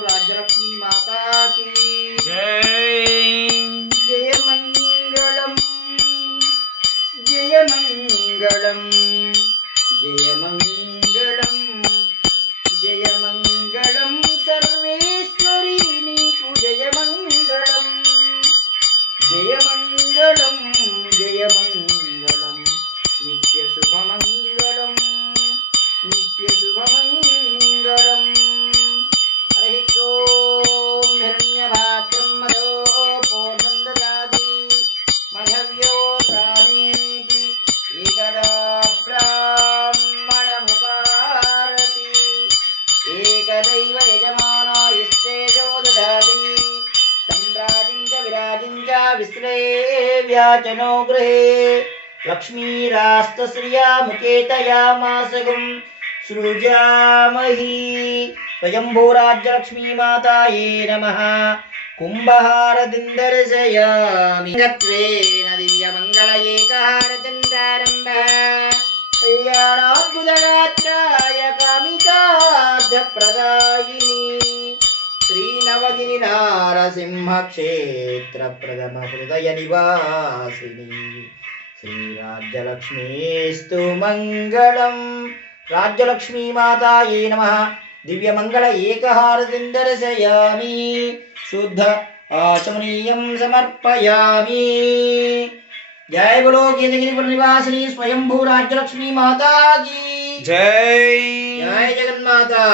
राज्यलक्ष्मी माता की जय। जय मंगलम जय मंगलम जय मंगलम जय मंगलम सर्वेश्वरी नीकु जय मंगलम जय मंगलम जय मंगलम नित्य शुभमंगलम नित्य शुभमंगलम। हरि ओम हिरण्यभात्रं मदो पूर्णं ददाति मधव्यो सामीति एकदा ब्राह्मणमुपारति एकदैव यजमानो यस्तेजो ददाति सम्राजिं च विराजिं च विश्लेव्याचनो गृहे लक्ष्मीरास्तश्रिया मुकेतयामासगं सृजामहि। स्वयंभू राज्यलक्ष्मी माताये नमः। कुम्भहारतिं दर्शयामि गत्वेन दिव्यमङ्गल एकहारचन्द्रारम्भः कल्याणाद्भुतगात्राय कामितार्थप्रदायिनी श्रीनवगिरिनारसिंहक्षेत्रप्रथमहृदयनिवासिनी श्रीराज्यलक्ष्मीस्तु मङ्गलम्। राज्यलक्ष्मी माताये नमः। दिव्यमंगल एकहारतिं दर्शयामि शुद्ध आचमनीयं समर्पयामि। जय बोलो केतगिरिपुर निवासिनी स्वयंभू राज्यलक्ष्मी माता की जय। जय जगन्माता।